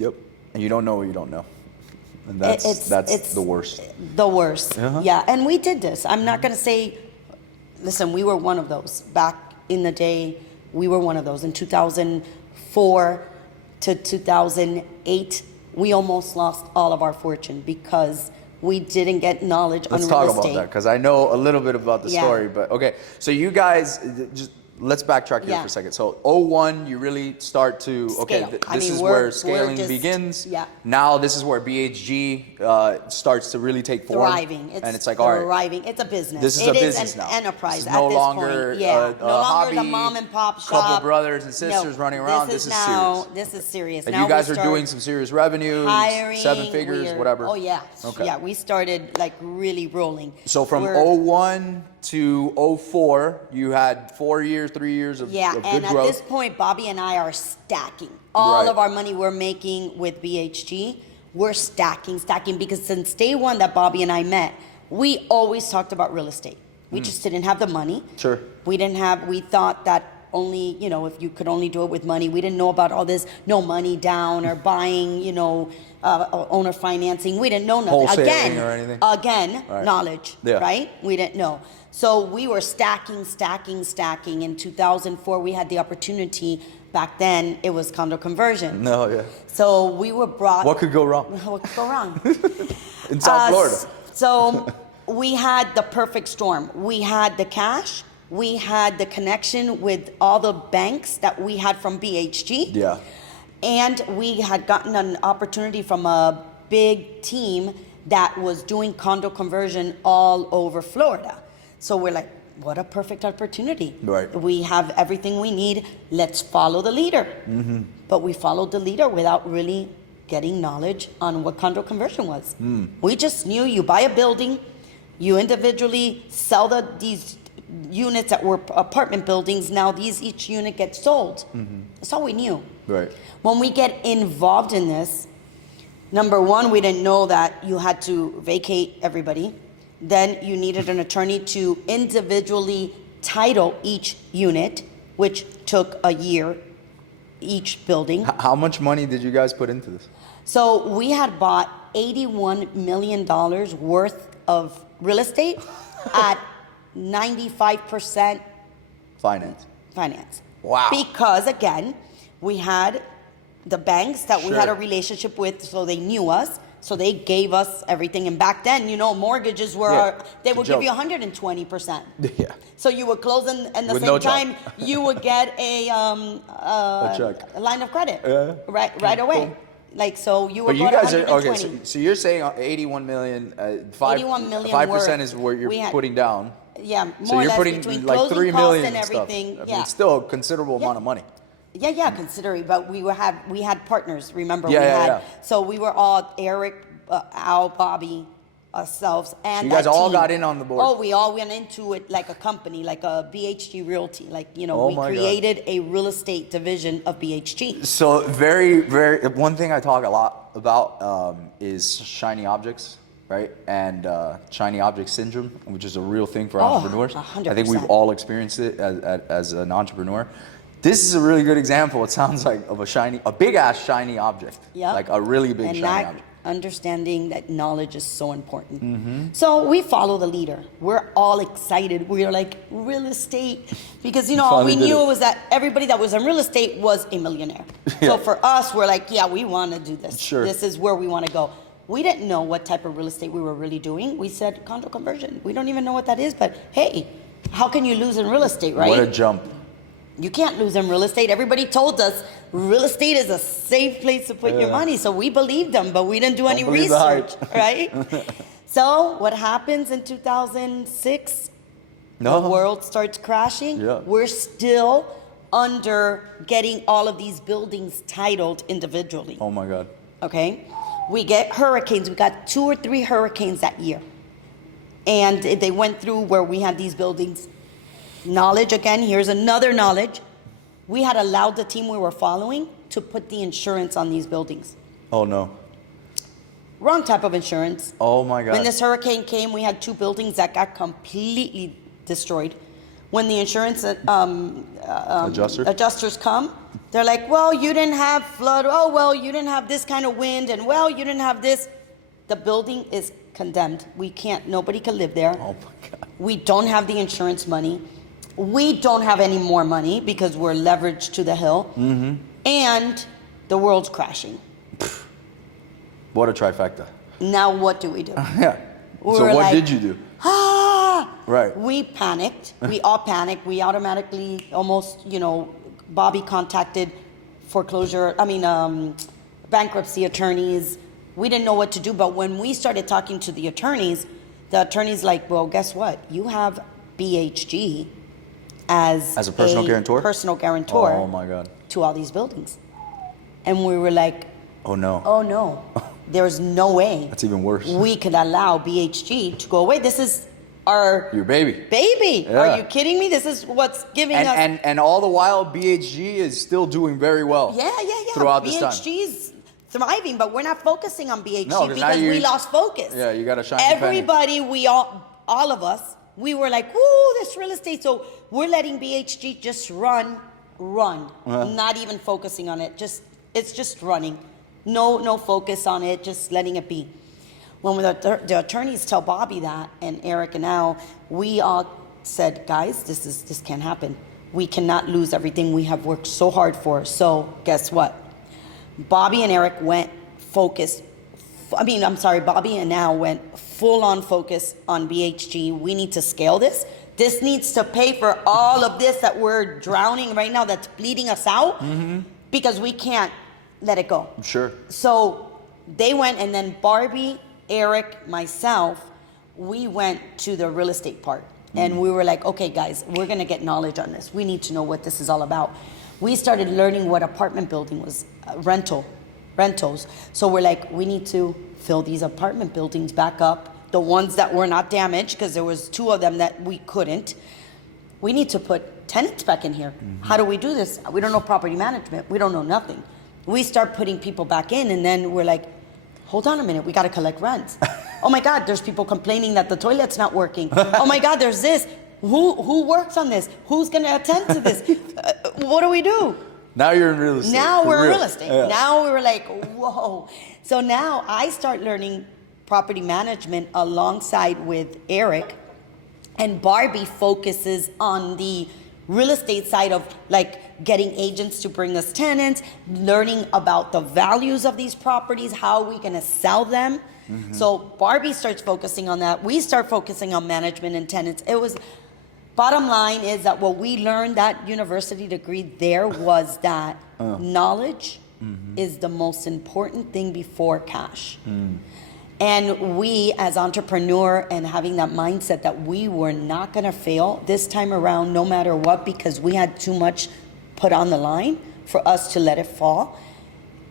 Yep. And you don't know what you don't know. And that's the worst. The worst. Yeah. And we did this. I'm not going to say, listen, we were one of those. Back in the day, we were one of those. In 2004 to 2008, we almost lost all of our fortune because we didn't get knowledge on real estate. Let's talk about that, because I know a little bit about the story. But okay, so you guys, let's backtrack here for a second. So 01, you really start to, this is where scaling begins. Yeah. Now this is where BHG starts to really take form. Thriving. And it's like, all right. Thriving. It's a business. This is a business now. It's Enterprise no at this longer point. Yeah. no longer hobby, the mom and pop shop. Couple brothers and sisters running around. This is serious. This is serious. And now you guys are doing some serious revenues, hiring, 7 figures, whatever. Oh yeah. Okay. Yeah, we started like really rolling. So from 01 to 04, you had 4 years, 3 years of good growth. And at this point, Bobby and I are stacking. All of our money we're making with BHG, we're stacking, because since day one that Bobby and I met, we always talked about real estate. We just didn't have the money. Sure. We thought that only, if you could only do it with money. We didn't know about all this, no money down or buying, owner financing. We didn't know nothing. Wholesaling or anything. Again, right. Knowledge, right? We didn't know. So we were stacking. In 2004, we had the opportunity. Back then, it was condo conversion. No, yeah. So we were brought. What could go wrong? What could go wrong? In South Florida. So we had the perfect storm. We had the cash. We had the connection with all the banks that we had from BHG. Yeah. And we had gotten an opportunity from a big team that was doing condo conversion all over Florida. So we're like, what a perfect opportunity. Right. We have everything we need. Let's follow the leader. Mm-hmm. But we followed the leader without really getting knowledge on what condo conversion was. We just knew you buy a building, you individually sell these units that were apartment buildings. Now each unit gets sold. That's all we knew. Right. When we get involved in this, number one, we didn't know that you had to vacate everybody. Then you needed an attorney to individually title each unit, which took a year, each building. How much money did you guys put into this? So we had bought $81 million worth of real estate at 95% finance. Wow. Because again, we had the banks that we had a relationship with, so they knew us. So they gave us everything. And back then, mortgages were, they would give you 120%. Yeah. So you would close and the With same no time, you would get a check. a line of credit right away. Cool. Like, so you would But you guys are, okay, so you're saying 81 million, 81 million 5% is what you're putting down. Yeah, more so or you're less putting between like closing 3 costs million and everything. Stuff. I mean, it's still a considerable amount of money. Yeah, considering, but we had partners. Remember, So we were all Eric, Al, Bobby, ourselves, and so you guys all team. got in on the board. Oh, we all went into it like a company, like a BHG Realty. Like we created a real estate division of BHG. So very, very. One thing I talk a lot about is shiny objects. Right? And shiny object syndrome, which is a real thing for entrepreneurs. 100%. I think we've all experienced it as an entrepreneur. This is a really good example, it sounds like, of a big ass shiny object. Yeah. Like a really big shiny that object. Understanding that knowledge is so important. So we follow the leader. We're all excited. We're like, real estate. Because, all we knew was that everybody that was in real estate was a millionaire. So for us, we're like, yeah, we want to do this. Sure. This is where we want to go. We didn't know what type of real estate we were really doing. We said condo conversion. We don't even know what that is, but hey, how can you lose in real estate, right? What a jump. You can't lose in real estate. Everybody told us real estate is a safe place to put your money. So we believed them, but we didn't do any research, right? So what happens in 2006? The world starts crashing. Yeah. We're still under getting all of these buildings titled individually. Oh my God. Okay. We get hurricanes. We got 2 or 3 hurricanes that year. And they went through where we had these buildings. Knowledge, again, here's another knowledge. We had allowed the team we were following to put the insurance on these buildings. Oh no. Wrong type of insurance. Oh my God. When this hurricane came, we had 2 buildings that got completely destroyed. When the insurance adjusters come, They're like, well, you didn't have flood. Oh, well, you didn't have this kind of wind. And, well, you didn't have this. The building is condemned. Nobody can live there. Oh, my God. We don't have the insurance money. We don't have any more money because we're leveraged to the hill. Mm-hmm. And the world's crashing. What a trifecta. Now what do we do? Yeah. So what did you do? Right. We panicked. We all panicked. We automatically almost, Bobby contacted bankruptcy attorneys. We didn't know what to do. But when we started talking to the attorneys like, well, guess what? You have BHG as a personal guarantor? Personal guarantor. Oh, my God. To all these buildings. And we were like, oh, no. Oh, no. There's no way. That's even worse. We could allow BHG to go away. This is your baby. Yeah. Are you kidding me? This is what's giving us. And all the while, BHG is still doing very well. Yeah. Throughout this time. BHG's thriving, but we're not focusing on BHG because we lost focus. Yeah, you got to shine. Everybody, all of us, we were like, "Ooh, this real estate." So we're letting BHG just run, not even focusing on it. It's just running. No focus on it, just letting it be. When the attorneys tell Bobby that, and Eric and Al, we all said, guys, this can't happen. We cannot lose everything we have worked so hard for. So guess what? Bobby and Eric went focused. Bobby and Al went full on focus on BHG. We need to scale this. This needs to pay for all of this that we're drowning right now, that's bleeding us out, because we can't let it go. Sure. So they went, and then Barbie, Eric, myself, we went to the real estate part. And we were like, okay, guys, we're going to get knowledge on this. We need to know what this is all about. We started learning what apartment building was, rentals. So we're like, we need to fill these apartment buildings back up, the ones that were not damaged, because there was 2 of them that we couldn't. We need to put tenants back in here. How do we do this? We don't know property management. We don't know nothing. We start putting people back in, and then we're like, hold on a minute, we got to collect rents. Oh my God, there's people complaining that the toilet's not working. Oh my God, there's this. Who works on this? Who's going to attend to this? What do we do? Now you're in real estate. Now we're in real estate. Yeah. Now we were like, whoa. So now I start learning property management alongside with Eric, and Barbie focuses on the real estate side of like getting agents to bring us tenants, learning about the values of these properties, how are we going to sell them. So Barbie starts focusing on that. We start focusing on management and tenants. Bottom line is that what we learned, that university degree there, was that knowledge is the most important thing before cash. And we, as entrepreneur, and having that mindset that we were not going to fail this time around, no matter what, because we had too much put on the line for us to let it fall.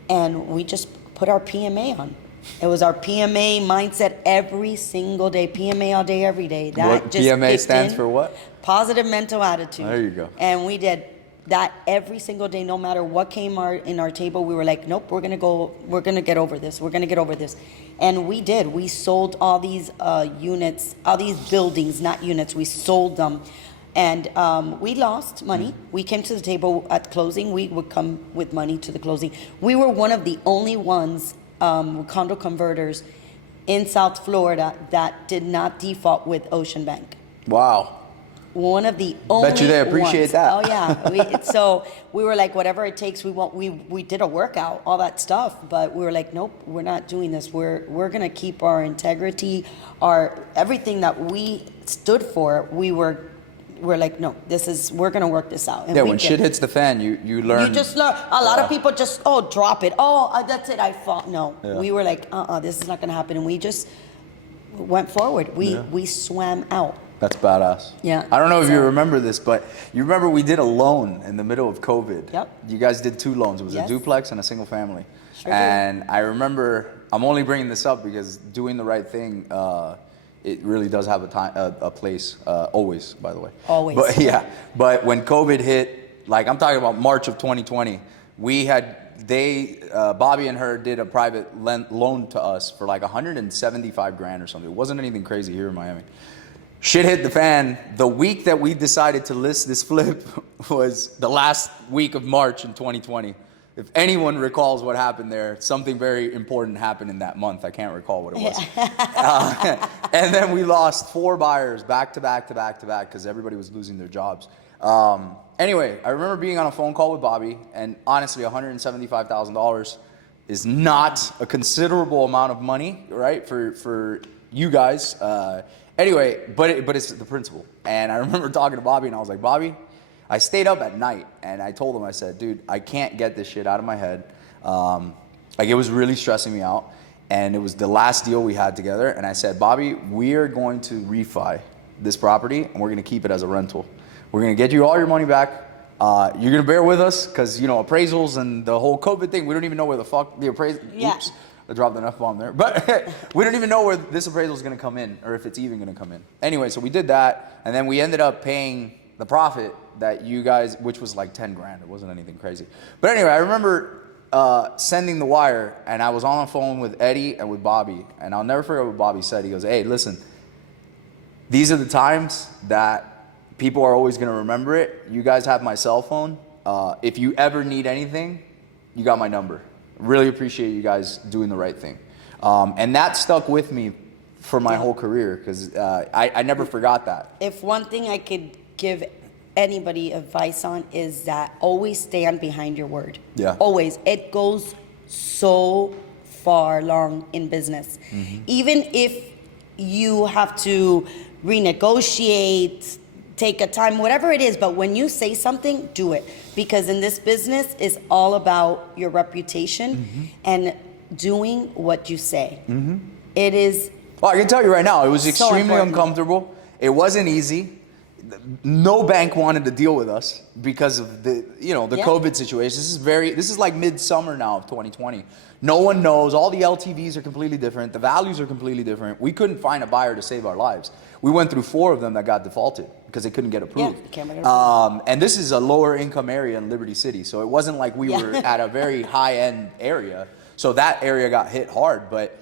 And we just put our PMA on. It was our PMA mindset every single day, PMA all day, every day. That what just PMA stands for what? Positive mental attitude. There you go. And we did that every single day, no matter what came in our table. We were like, nope, we're gonna get over this. We're gonna get over this. And we did. We sold all these units, all these buildings, not units. We sold them. And we lost money. We came to the table at closing. We would come with money to the closing. We were one of the only ones, condo converters in South Florida, that did not default with Ocean Bank. Wow. One of the only Bet you they appreciate ones. that. Oh yeah. So we were like, whatever it takes, we did a workout, all that stuff, but we were like, nope, we're not doing this. We're gonna keep our integrity, our everything that we stood for. We're like, no, we're gonna work this out. And yeah, when shit hits the fan, you learn. You just learn. A lot of people just drop it. That's it. I fall. No, we were like, this is not gonna happen, and we just went forward. We swam out. That's badass. Yeah. I don't know if you remember this, but you remember we did a loan in the middle of COVID. Yep. You guys did 2 loans. It was a duplex and a single family. Sure and did. I remember, I'm only bringing this up because doing the right thing, it really does have a place, always, by the way. Always. But yeah, but when COVID hit, like I'm talking about March of 2020, Bobby and her did a private loan to us for like $175,000 or something. It wasn't anything crazy here in Miami. Shit hit the fan. The week that we decided to list this flip was the last week of March in 2020. If anyone recalls what happened there, something very important happened in that month. I can't recall what it was. And then we lost 4 buyers back to back because everybody was losing their jobs. Anyway, I remember being on a phone call with Bobby, and honestly, $175,000 is not a considerable amount of money, right, for you guys. Anyway, but it's the principle. And I remember talking to Bobby, and I was like, Bobby, I stayed up at night, and I told him, I said, dude, I can't get this shit out of my head. Like, it was really stressing me out, and it was the last deal we had together. And I said, Bobby, we are going to refi this property, and we're going to keep it as a rental. We're going to get you all your money back. You're going to bear with us because, you know, appraisals and the whole COVID thing, we don't even know where the fuck the appraisal... Yeah. Oops, I dropped an F-bomb there. But we don't even know where this appraisal is going to come in or if it's even going to come in. Anyway, so we did that, and then we ended up paying the profit that you guys, which was like 10 grand. It wasn't anything crazy. But anyway, I remember sending the wire, and I was on the phone with Eddie and with Bobby, and I'll never forget what Bobby said. He goes, hey, listen, these are the times that people are always going to remember it. You guys have my cell phone. If you ever need anything, you got my number. Really appreciate you guys doing the right thing. And that stuck with me for my whole career because I never forgot that. If one thing I could give anybody advice on is that always stand behind your word. Yeah. Always. It goes so far long in business. Mm-hmm. Even if you have to renegotiate, take a time, whatever it is, but when you say something, do it. Because in this business, it's all about your reputation and doing what you say. Mm-hmm. It is. Well, I can tell you right now, it was extremely important. Uncomfortable. It wasn't easy. No bank wanted to deal with us because of the COVID situation. This is like midsummer now of 2020. No one knows. All the LTVs are completely different. The values are completely different. We couldn't find a buyer to save our lives. We went through 4 of them that got defaulted because they couldn't get approved. And this is a lower income area in Liberty City. So it wasn't like we were at a very high end area. So that area got hit hard, but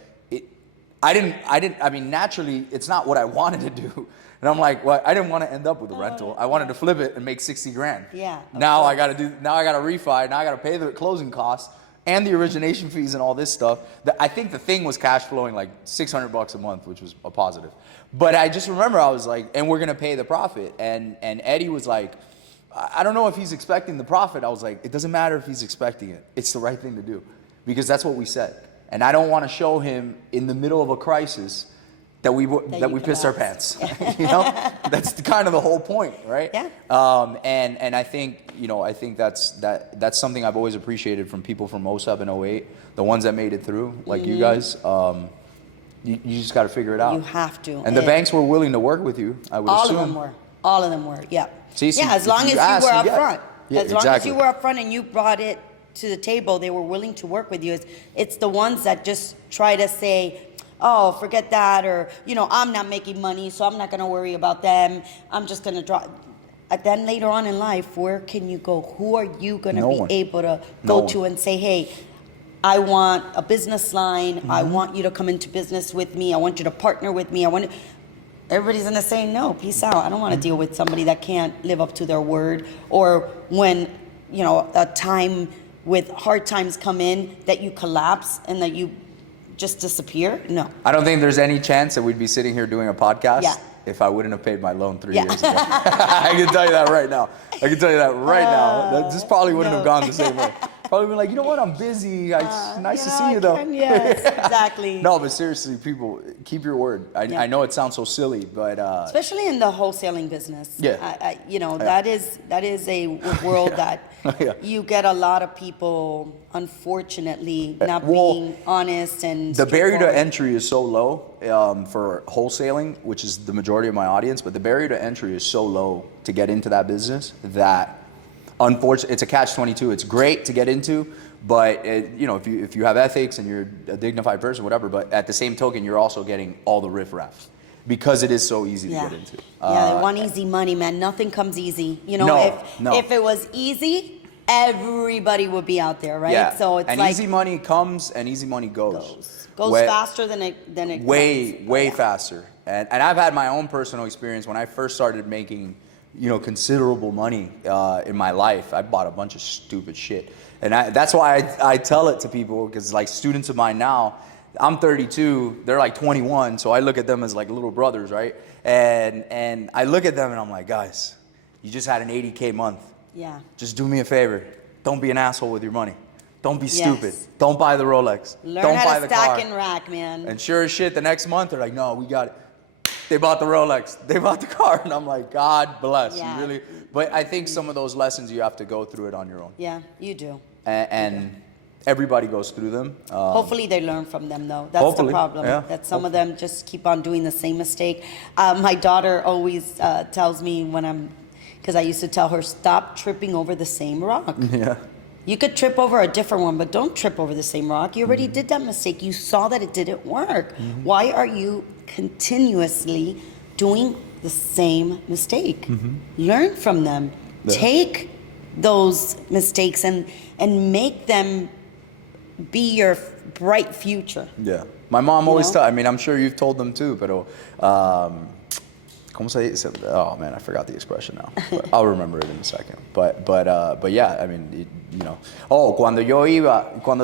I mean, naturally, it's not what I wanted to do. And I'm like, well, I didn't want to end up with a rental. I wanted to flip it and make 60 grand. Yeah. Now I got to refi. Now I got to pay the closing costs and the origination fees and all this stuff. I think the thing was cash flowing like $600 a month, which was a positive. But I just remember I was like, and we're going to pay the profit. And Eddie was like, I don't know if he's expecting the profit. I was like, it doesn't matter if he's expecting it. It's the right thing to do because that's what we said. And I don't want to show him in the middle of a crisis that we pissed our pants. You know, that's kind of the whole point, right? Yeah. And I think that's something I've always appreciated from people from 07 and 08, the ones that made it through, like you guys. You just got to figure it out. You have to. And the banks were willing to work with you, I would assume. All of them were. Yeah. See, as long as you were up front. Yeah, as long as you were up front and you brought it to the table, they were willing to work with you. It's the ones that just try to say, oh, forget that, or, you know, I'm not making money, so I'm not going to worry about them. I'm just going to drop. Then later on in life, where can you go? Who are you going to be able to go to and say, hey, I want a business line. I want you to come into business with me. I want you to partner with me. Everybody's going to say, no, peace out. I don't want to deal with somebody that can't live up to their word, or when, you know, a time with hard times come in that you collapse and that you just disappear. No. I don't think there's any chance that we'd be sitting here doing a podcast if I wouldn't have paid my loan 3 years ago. I can tell you that right now. Now. This probably wouldn't have gone the same way. Probably been like, you know what, I'm busy. Nice to see you though. Yes, exactly. No, but seriously, people, keep your word. I know it sounds so silly, but especially in the wholesaling business. Yeah. That is a world that you get a lot of people, unfortunately, not being honest and the barrier to entry is so low for wholesaling, which is the majority of my audience. But the barrier to entry is so low to get into that business that. Unfortunately, it's a catch-22. It's great to get into, but if you have ethics and you're a dignified person, whatever. But at the same token, you're also getting all the riffraff because it is so easy to get into. They want easy money, man. Nothing comes easy. You know, if it was easy, everybody would be out there, right? Yeah. So it's and like easy money comes and easy money goes. goes Way- faster than it way comes. way Yeah. faster. And I've had my own personal experience when I first started making, considerable money in my life. I bought a bunch of stupid shit, and that's why I tell it to people, because like students of mine now, I'm 32, they're like 21, so I look at them as like little brothers, right? And I look at them and I'm like, guys, you just had an 80K month. Yeah. Just do me a favor. Don't be an asshole with your money. Don't be Yes. stupid. Don't buy the Rolex. Learn Don't how buy to the stack car. and rack, man. And sure as shit, the next month they're like, no, we got it. They bought the Rolex. They bought the car. And I'm like, God bless. Yeah. You really. But I think some of those lessons you have to go through it on your own. Yeah, you do. And everybody goes through them. Hopefully they learn from them, though. That's Hopefully, the problem. yeah. That some of them just keep on doing the same mistake. My daughter always tells me because I used to tell her, stop tripping over the same rock. Yeah. You could trip over a different one, but don't trip over the same rock. You already did that mistake. You saw that it didn't work. Why are you continuously doing the same mistake? Learn from them. Yeah. Take those mistakes and make them be your bright future. Yeah. My mom always know? I mean, I'm sure you've told them too, pero, ¿cómo se dice? Oh man, I forgot the expression now. But I'll remember it in a second. But yeah, I mean, cuando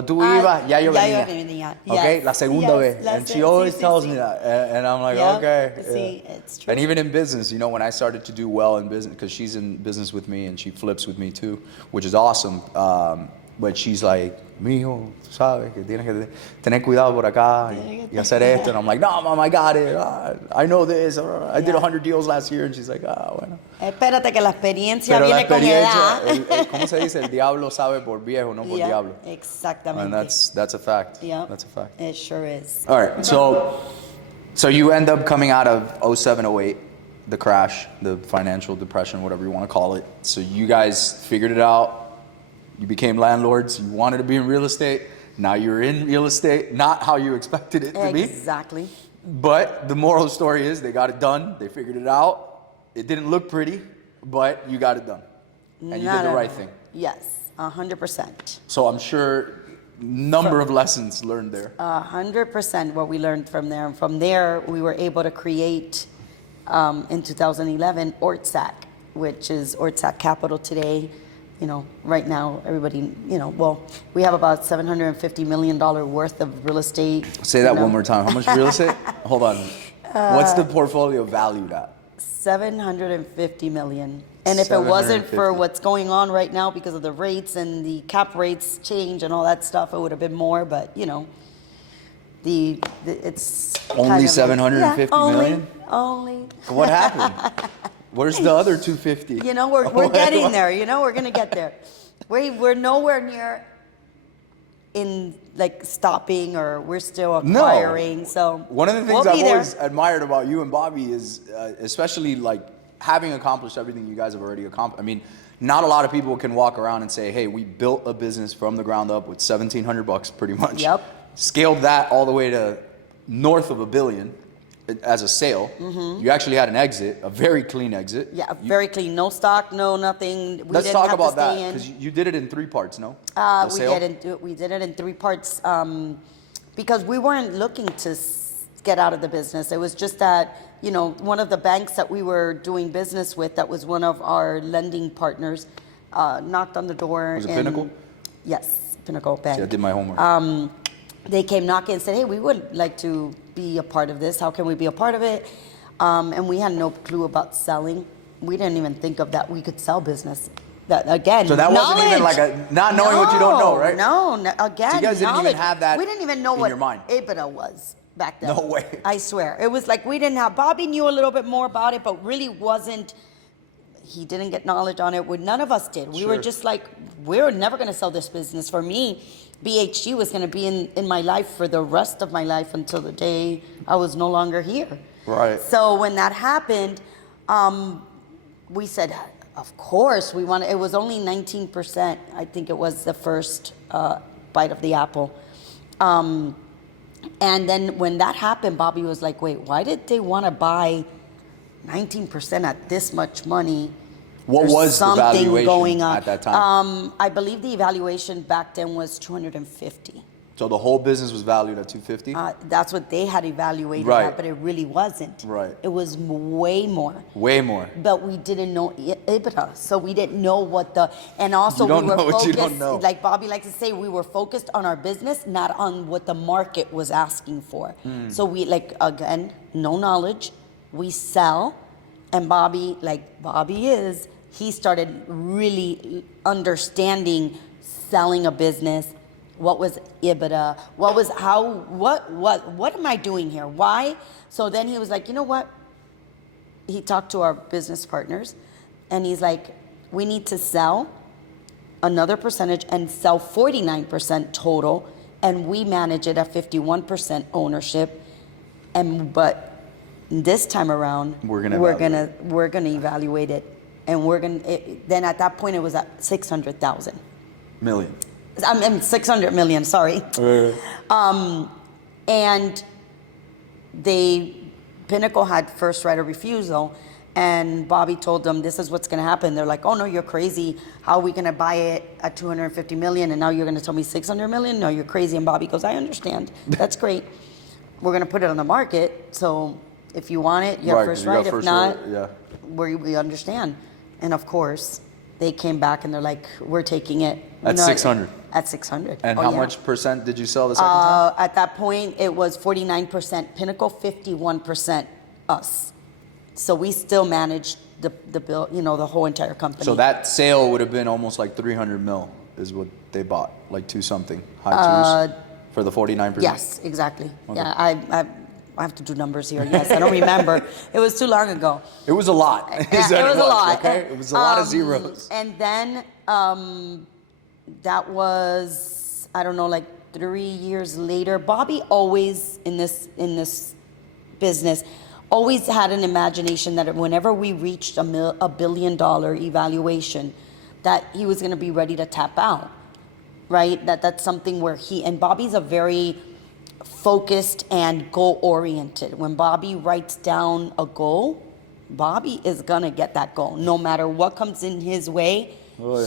tú ibas, ya yo venía. Okay, Yes. la segunda Yes. vez. La And se- she always sí, tells sí. me that. And I'm like, Yep. okay. See, yeah. it's true. And even in business, when I started to do well in business, because she's in business with me and she flips with me too, which is awesome. But she's like, mijo, tú sabes que tienes que tener cuidado por acá y hacer esto. And I'm like, no, mom, I got it. I know this. I did 100 deals last year. And she's like, bueno. Espérate que la experiencia Pero la viene con experiencia, edad. ¿cómo se dice? El diablo sabe por viejo, no por Yeah, diablo. exactamente. And that's a fact. Yeah, That's a fact. It sure is. All right, so you end up coming out of 07, 08, the crash, the financial depression, whatever you want to call it. So you guys figured it out. You became landlords. You wanted to be in real estate. Now you're in real estate. Not how you expected it to be. Exactly. But the moral story is they got it done. They figured it out. It didn't look pretty, but you got it done. And you did the right thing. Yes, 100%. So I'm sure number of lessons learned there. 100% what we learned from there. And from there, we were able to create, in 2011, ORTSAC, which is ORTSAC Capital today. Right now, everybody, we have about $750 million worth of real estate. Say that one more time. How much real estate? Hold on. What's the portfolio valued at? $750 million. And if it wasn't for 750. what's going on right now because of the rates and the cap rates change and all that stuff, it would have been more. But it's Only kind of 750 million? Only. What happened? Where's the other 250? We're getting there. We're gonna get there. We're nowhere near in stopping, or we're still acquiring. No. So One of the things we'll I've be there. always admired about you and Bobby is, especially having accomplished everything you guys have already accomplished. I mean, not a lot of people can walk around and say, "Hey, we built a business from the ground up with $1,700 pretty much." Yep. Scaled that all the way to north of $1 billion as a sale. You actually had an exit, a very clean exit. Yeah, very clean. No stock, no nothing. Let's talk about that, because you did it in 3 parts, no? The sale? We did it in 3 parts because we weren't looking to get out of the business. It was just that, one of the banks that we were doing business with, that was one of our lending partners, knocked on the door. Was it Pinnacle? Yes, Pinnacle Bank. See, I did my homework. They came knocking and said, "Hey, we would like to be a part of this. How can we be a part of it?" And we had no clue about selling. We didn't even think of that we could sell business. That again, So that wasn't even knowledge. not knowing what you don't know, right? No, again, So you guys didn't even knowledge. have that We didn't even know in what your mind. EBITDA was back then. No way. I swear. It was like we didn't have, Bobby knew a little bit more about it, but really wasn't, he didn't get knowledge on it. None of us did. We were Sure. just like, we're never going to sell this business. For me, BHG was going to be in my life for the rest of my life until the day I was no longer here. Right. So when that happened, we said, of course, we want. It was only 19%. I think it was the first bite of the apple. And then when that happened, Bobby was like, wait, why did they want to buy 19% at this much money? What There's was the something valuation going on at that time? I believe the evaluation back then was 250. So the whole business was valued at 250? That's what they had evaluated Right. at, but it really wasn't. Right. It was way more. Way more. But we didn't know EBITDA, so we didn't know what the, and also You don't we were know what focused, you don't know. like Bobby likes to say, we were focused on our business, not on what the market was asking for. So we, like, again, no knowledge, we sell, and Bobby, like Bobby is, he started really understanding selling a business. What was EBITDA? What am I doing here? Why? So then he was like, you know what? He talked to our business partners, and he's like, we need to sell another percentage and sell 49% total, and we manage it at 51% ownership. But this time around, we're gonna evaluate it, and then at that point it was at 600,000 million. I mean 600 million. Sorry. And Pinnacle had first right of refusal, and Bobby told them, this is what's going to happen. They're like, oh no, you're crazy. How are we going to buy it at 250 million and now you're going to tell me 600 million? No, you're crazy. And Bobby goes, I understand. That's great. We're going to put it on the market. So if you want it, you have first right. If not, we understand. And of course, they came back and they're like, we're taking it. At 600. At 600. And how much percent did you sell the second time? At that point, it was 49% Pinnacle, 51% us. So we still managed the bill, the whole entire company. So that sale would have been almost like 300 mil is what they bought, like two something, high twos for the 49%. Yes, exactly. Okay. Yeah, I have to do numbers here. Yes, I don't remember. It was too long ago. It was a lot. It was a lot. Okay, it was a lot of zeros. And then that was, I don't know, like 3 years later. Bobby always in this business always had an imagination that whenever we reached a $1 billion evaluation, that he was going to be ready to tap out, right? That's something where and Bobby's a very focused and goal-oriented. When Bobby writes down a goal, Bobby is going to get that goal. No matter what comes in his way,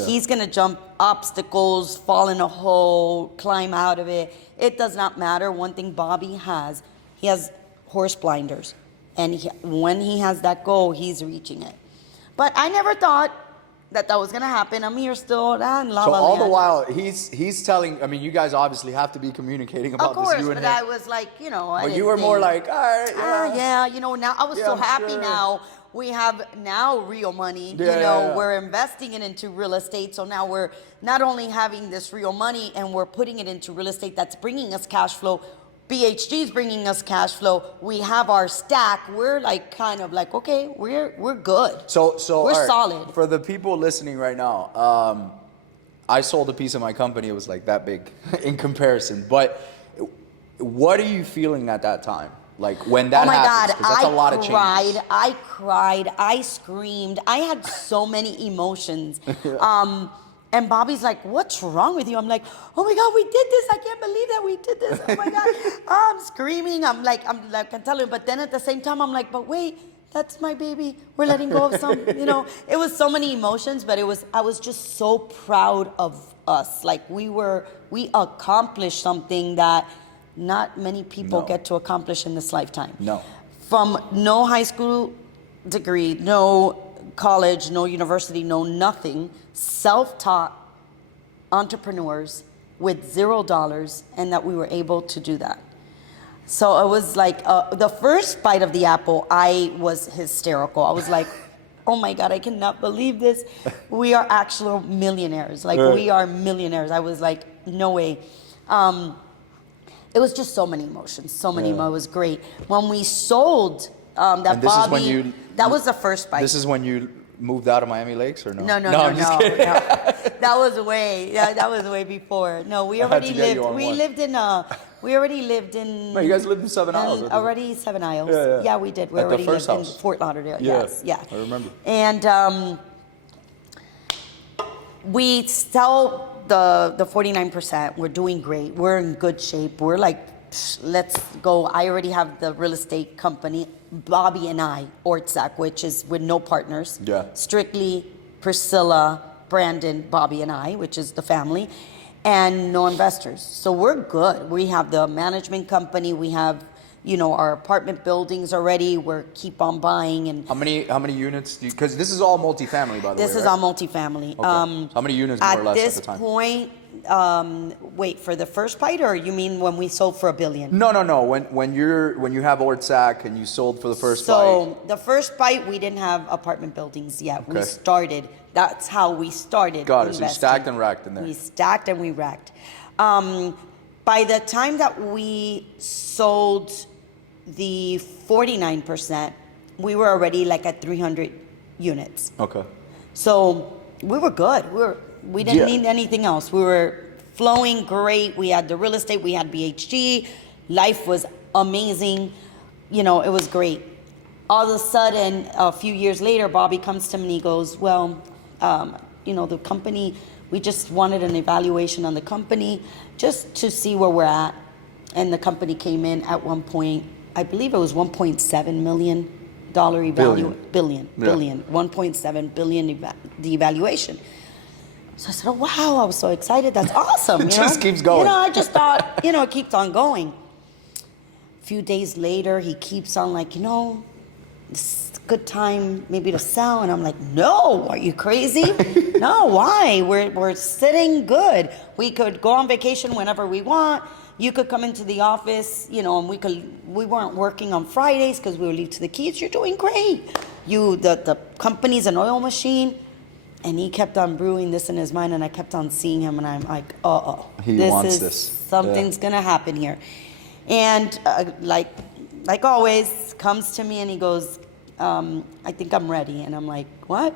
he's going to jump obstacles, fall in a hole, climb out of it. It does not matter. One thing Bobby has, he has horse blinders. And when he has that goal, he's reaching it. But I never thought that was going to happen. I'm here still. So all the while, he's telling, I mean, you guys obviously have to be communicating about this. Of course, but I was like, But you were more like, all right, yeah. Now I was so happy now. We have now real money. We're investing it into real estate. So now we're not only having this real money and we're putting it into real estate that's bringing us cash flow. BHG is bringing us cash flow. We have our stack. We're like kind of like, okay, we're good. So we're solid. For the people listening right now, I sold a piece of my company. It was like that big in comparison. But what are you feeling at that time? Like when that happens? Because that's a lot of change. I cried. I screamed. I had so many emotions. And Bobby's like, what's wrong with you? I'm like, oh my God, we did this. I can't believe that we did this. Oh my God. I'm screaming. I'm like, I'm telling you. But then at the same time, I'm like, but wait, that's my baby. We're letting go of some, It was so many emotions, but I was just so proud of us. Like we accomplished something that not many people get to accomplish in this lifetime. No. From no high school degree, no college, no university, no nothing, self-taught entrepreneurs with $0, and that we were able to do that. So it was like the first bite of the apple, I was hysterical. I was like, oh my God, I cannot believe this. We are actual millionaires. Like we are millionaires. I was like, no way. It was just so many emotions, so many. It was great. When we sold that Bobby, that was the first bite. This is when you moved out of Miami Lakes or no? No. That was way before. No, we already lived. We already lived in. No, you guys lived in Seven Isles. Already 7 Isles. Yeah, we did. We At already the first lived house. in Fort Lauderdale. Yeah, Yes, I remember. And we sell the 49%. We're doing great. We're in good shape. We're like, let's go. I already have the real estate company, Bobby and I, Ortsac, which is with no partners. Yeah. Strictly Priscilla, Brandon, Bobby, and I, which is the family, and no investors. So we're good. We have the management company. We have, our apartment buildings already. We're keep on buying. And How many units do you, because this is all multifamily, by the way, this is right? all multifamily. Okay. How many units more or less at the time? At this point, wait, for the first bite, or you mean when we sold for $1 billion? No. When you have Ortsac and you sold for the first bite. So the first bite, we didn't have apartment buildings yet. Okay. We started. That's how we started. Got it. So you investing. stacked and racked in there. We stacked and we racked. By the time that we sold the 49%, we were already like at 300 units. Okay. So we were good. We didn't need anything else. We were flowing great. We had the real estate. We had BHG. Life was amazing. It was great. All of a sudden, a few years later, Bobby comes to me and he goes, well, the company, we just wanted an evaluation on the company just to see where we're at. And the company came in at one point, I believe it was $1.7 million billion, 1.7 billion the evaluation. So I said, oh, wow, I was so excited. That's awesome. It just keeps going. I just thought, it keeps on going. A few days later, he keeps on like, this is a good time maybe to sell. And I'm like, no, are you crazy? No, why? We're sitting good. We could go on vacation whenever we want. You could come into the office, and we weren't working on Fridays because we would leave to the kids. You're doing great. The company's an oil machine. And he kept on brewing this in his mind, and I kept on seeing him, and I'm like, He wants this. Something's gonna happen here. And like always, comes to me and he goes, I think I'm ready. And I'm like, what?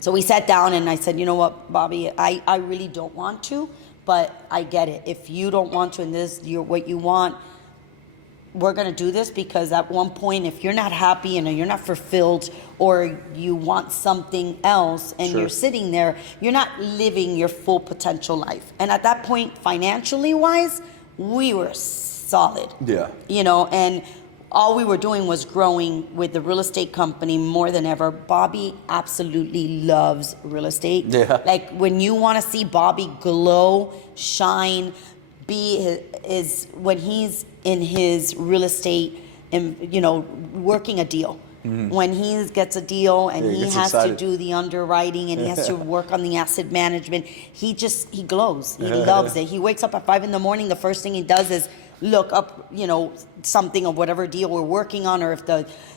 So we sat down and I said, you know what, Bobby, I really don't want to, but I get it. If you don't want to and this is what you want, we're going to do this, because at one point, if you're not happy and you're not fulfilled, or you want something else and Sure. you're sitting there, you're not living your full potential life. And at that point, financially wise, we were solid. Yeah. And all we were doing was growing with the real estate company more than ever. Bobby absolutely loves real estate. Yeah. Like when you want to see Bobby glow, shine, is when he's in his real estate and working a deal. Mm-hmm. When he gets a deal and he has excited. to do the underwriting and he has to work on the asset management, he glows. He loves it. He wakes up at 5 a.m. The first thing he does is look up, something of whatever deal we're working on, or if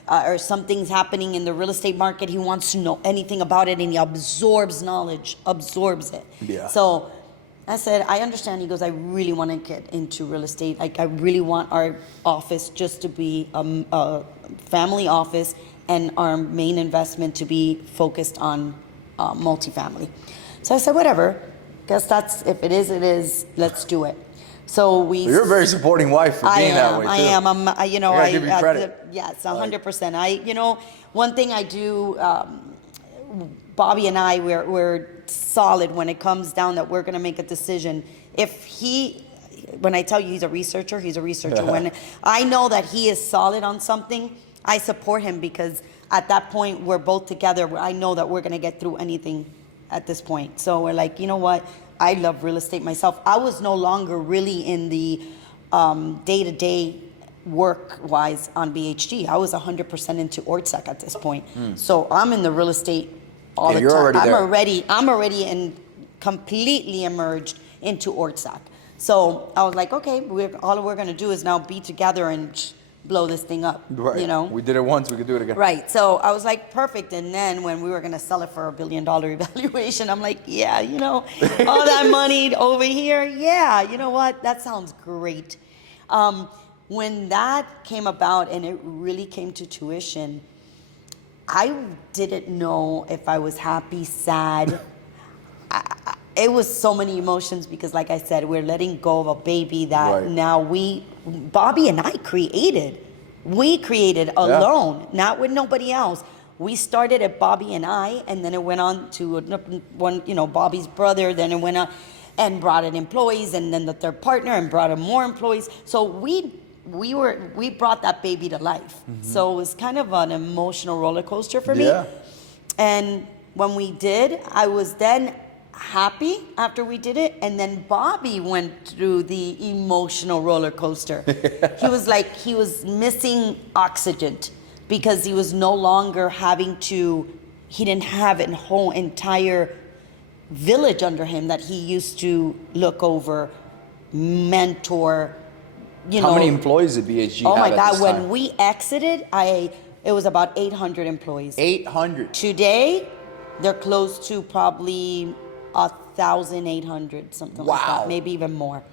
or something's happening in the real estate market, he wants to know anything about it, and he absorbs knowledge, absorbs it. Yeah. So I said, I understand. He goes, I really want to get into real estate. Like, I really want our office just to be a family office, and our main investment to be focused on multifamily. So I said, whatever. Guess if it is, let's do it. So you're a very supporting wife for being that way, too. I am. I gotta give you credit. Yes, 100%. One thing I do, Bobby and I, we're solid when it comes down that we're going to make a decision. When I tell you he's a researcher, he's a researcher. When I know that he is solid on something, I support him, because at that point we're both together. I know that we're going to get through anything at this point. So we're like, you know what? I love real estate myself. I was no longer really in the day-to-day work-wise on BHG. I was 100% into Ortsac at this point. So I'm in the real estate all the time. I'm already and completely immersed into Ortsac. So I was like, okay, all we're going to do is now be together and blow this thing up. Right. We did it once, we could do it again. Right. So I was like, perfect. And then when we were going to sell it for $1 billion evaluation, I'm like, yeah, all that money over here. Yeah, you know what? That sounds great. When that came about and it really came to tuition, I didn't know if I was happy, sad. It was so many emotions, because like I said, we're letting go of a baby that now Bobby and I created. We created alone, not with nobody else. We started at Bobby and I, and then it went on to one, Bobby's brother, then it went on and brought in employees, and then the third partner and brought in more employees. So we brought that baby to life. Mm-hmm. So it was kind of an emotional roller coaster for me. And when we did, I was then happy after we did it, and then Bobby went through the emotional roller coaster. He was like, he was missing oxygen because he was no longer having to, he didn't have a whole entire village under him that he used to look over, mentor, How many employees did BHG Oh have my at God, this when time? we exited, it was about 800 employees. 800. Today, they're close to probably 1,800, something like Wow. that, maybe even more.